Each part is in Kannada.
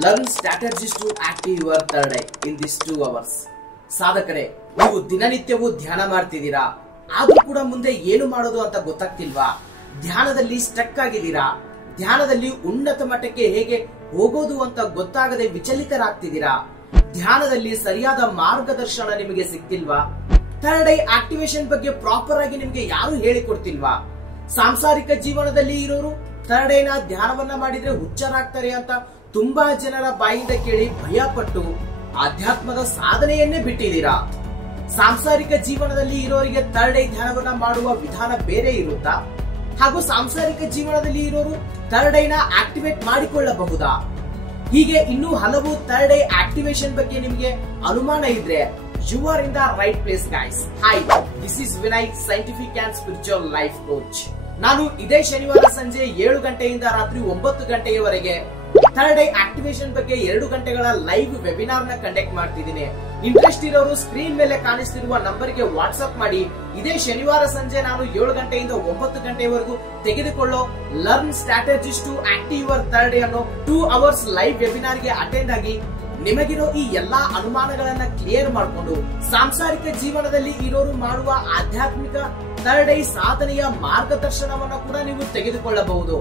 Learn strategies to active your third eye in these 2 hours. ಸಾಧಕರೇ, ನೀವು ದಿನನಿತ್ಯವೂ ಧ್ಯಾನ ಮಾಡ್ತಿದ್ದೀರಾ, ಆದ್ರೂ ಕೂಡ ಮುಂದೆ ಏನು ಮಾಡೋದು ಅಂತ ಗೊತ್ತಾಗ್ತಿಲ್ವಾ? ಧ್ಯಾನದಲ್ಲಿ ಸ್ಟಕ್ ಆಗಿದ್ದೀರಾ? ಧ್ಯಾನದಲ್ಲಿ ಉನ್ನತ ಮಟ್ಟಕ್ಕೆ ಹೇಗೆ ಹೋಗೋದು ಅಂತ ಗೊತ್ತಾಗದೆ ವಿಚಲಿತರಾಗ್ತಿದ್ದೀರಾ? ಧ್ಯಾನದಲ್ಲಿ ಸರಿಯಾದ ಮಾರ್ಗದರ್ಶನ ನಿಮಗೆ ಸಿಕ್ತಿಲ್ವಾ? ಥರ್ಡ್ ಐ ಆಕ್ಟಿವೇಶನ್ ಬಗ್ಗೆ ಪ್ರಾಪರ್ ಆಗಿ ನಿಮಗೆ ಯಾರು ಹೇಳಿಕೊಡ್ತಿಲ್ವಾ? ಸಾಂಸಾರಿಕ ಜೀವನದಲ್ಲಿ ಇರೋರು ಥರ್ಡ್ ಐನ ಧ್ಯಾನವನ್ನ ಮಾಡಿದ್ರೆ ಹುಚ್ಚರಾಗ್ತಾರೆ ಅಂತ ತುಂಬಾ ಜನರ ಬಾಯಿಂದ ಕೇಳಿ ಭಯಪಟ್ಟು ಆಧ್ಯಾತ್ಮದ ಸಾಧನೆಯನ್ನೇ ಬಿಟ್ಟಿದ್ದೀರಾ. ಸಾಂಸಾರಿಕ ಜೀವನದಲ್ಲಿ ಇರೋರಿಗೆ ಥರ್ಡ್ ಐ ಧ್ಯಾನವನ್ನ ಮಾಡುವ ವಿಧಾನ ಬೇರೆ ಇರುತ್ತಾ? ಹಾಗೂ ಸಾಂಸಾರಿಕ ಜೀವನದಲ್ಲಿ ಇರೋರು ಥರ್ಡ್ ಐನ ಆಕ್ಟಿವೇಟ್ ಮಾಡಿಕೊಳ್ಳಬಹುದಾ? ಹೀಗೆ ಇನ್ನೂ ಹಲವು ಥರ್ಡ್ ಐ ಆಕ್ಟಿವೇಶನ್ ಬಗ್ಗೆ ನಿಮಗೆ ಅನುಮಾನ ಇದ್ರೆ you are in the right place guys. Hi, this is Vinay, scientific and spiritual life coach. ನಾನು ಇದೇ ಶನಿವಾರ ಸಂಜೆ 7 ಗಂಟೆಯಿಂದ ರಾತ್ರಿ 9 ಗಂಟೆಯವರೆಗೆ ಥರ್ಡ್ ಐ ಆಕ್ಟಿವೇಶನ್ ಬಗ್ಗೆ 2 ಗಂಟೆಗಳ ಲೈವ್ ವೆಬಿನಾರ್ ನ ಕಂಡಕ್ಟ್ ಮಾಡ್ತಿದ್ದೀನಿ. ಇಂಟ್ರೆಸ್ಟ್ ಇರೋರು ಸ್ಕ್ರೀನ್ ಮೇಲೆ ಕಾಣಿಸ್ತಿರುವ ನಂಬರ್ಗೆ ವಾಟ್ಸ್ಆಪ್ ಮಾಡಿ. ಇದೇ ಶನಿವಾರ ಸಂಜೆ ನಾನು 7 ಗಂಟೆಯಿಂದ 9 ಗಂಟೆವರೆಗೂ ತೆಗೆದುಕೊಳ್ಳೋ learn strategies to active your third eye ಅನ್ನೋ 2 ಅವರ್ಸ್ ಲೈವ್ ವೆಬಿನಾರ್ ಗೆ ಅಟೆಂಡ್ ಆಗಿ ನಿಮಗಿರೋ ಈ ಎಲ್ಲಾ ಅನುಮಾನಗಳನ್ನ ಕ್ಲಿಯರ್ ಮಾಡಿಕೊಂಡು ಸಾಂಸಾರಿಕ ಜೀವನದಲ್ಲಿ ಇರೋರು ಮಾಡುವ ಆಧ್ಯಾತ್ಮಿಕ ಥರ್ಡ್ ಐ ಸಾಧನೆಯ ಮಾರ್ಗದರ್ಶನವನ್ನ ಕೂಡ ನೀವು ತೆಗೆದುಕೊಳ್ಳಬಹುದು.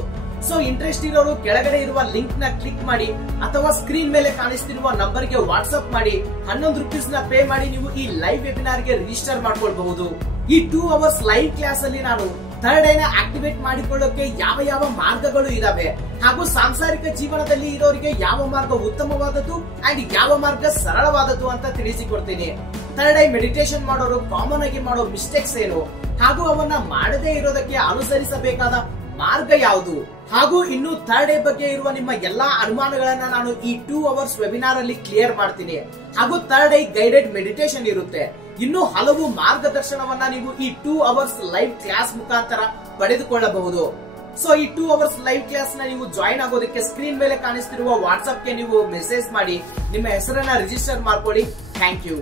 ಸೊ ಇಂಟ್ರೆಸ್ಟ್ ಇರೋರು ಕೆಳಗಡೆ ಇರುವ ಲಿಂಕ್ ನ ಕ್ಲಿಕ್ ಮಾಡಿ ಅಥವಾ ಸ್ಕ್ರೀನ್ ಮೇಲೆ ಕಾಣಿಸ್ತಿರುವ ನಂಬರ್ ಗೆ ವಾಟ್ಸ್ಆಪ್ ಮಾಡಿ 11 ರೂಪೀಸ್ ನ ಪೇ ಮಾಡಿ ನೀವು ಈ ಲೈವ್ ವೆಬಿನಾರ್ ಗೆ ರಿಜಿಸ್ಟರ್ ಮಾಡ್ಕೊಳ್ಬಹುದು. ಈ 2 ಅವರ್ಸ್ ಲೈವ್ ಕ್ಲಾಸ್ ಅಲ್ಲಿ ನಾನು ಥರ್ಡ್ ಐನ ಆಕ್ಟಿವೇಟ್ ಮಾಡಿಕೊಳ್ಳೋಕೆ ಯಾವ ಮಾರ್ಗಗಳು ಇದಾವೆ ಹಾಗೂ ಸಾಂಸಾರಿಕ ಜೀವನದಲ್ಲಿ ಇರೋರಿಗೆ ಯಾವ ಮಾರ್ಗ ಉತ್ತಮವಾದದ್ದು ಅಂಡ್ ಯಾವ ಮಾರ್ಗ ಸರಳವಾದದ್ದು ಅಂತ ತಿಳಿಸಿಕೊಡ್ತೀನಿ. ಥರ್ಡ್ ಐ ಮೆಡಿಟೇಷನ್ ಮಾಡೋರು ಕಾಮನ್ ಆಗಿ ಮಾಡೋ ಮಿಸ್ಟೇಕ್ಸ್ ಏನು ಹಾಗೂ ಅವನ್ನ ಮಾಡದೇ ಇರೋದಕ್ಕೆ ಅನುಸರಿಸಬೇಕಾದ ಮಾರ್ಗ ಯಾವುದು ಹಾಗೂ ಇನ್ನು ಥರ್ಡ್ ಐ ಬಗ್ಗೆ ಇರುವ ನಿಮ್ಮ ಎಲ್ಲಾ ಅನುಮಾನಗಳನ್ನ ನಾನು ಈ 2 ಅವರ್ಸ್ ವೆಬಿನಾರ್ ಅಲ್ಲಿ ಕ್ಲಿಯರ್ ಮಾಡ್ತೀನಿ. ಹಾಗೂ ಥರ್ಡ್ ಐ ಗೈಡೆಡ್ ಮೆಡಿಟೇಷನ್ ಇರುತ್ತೆ. ಇನ್ನು ಹಲವು ಮಾರ್ಗದರ್ಶನವನ್ನ ನೀವು ಈ 2 ಅವರ್ಸ್ ಲೈವ್ ಕ್ಲಾಸ್ ಮುಖಾಂತರ ಪಡೆದುಕೊಳ್ಳಬಹುದು. ಸೊ ಈ 2 ಅವರ್ಸ್ ಲೈವ್ ಕ್ಲಾಸ್ ನ ನೀವು ಜಾಯಿನ್ ಆಗೋದಕ್ಕೆ ಸ್ಕ್ರೀನ್ ಮೇಲೆ ಕಾಣಿಸ್ತಿರುವ ವಾಟ್ಸ್ಆಪ್ ಗೆ ನೀವು ಮೆಸೇಜ್ ಮಾಡಿ ನಿಮ್ಮ ಹೆಸರನ್ನ ರಿಜಿಸ್ಟರ್ ಮಾಡ್ಕೊಳ್ಳಿ. Thank you.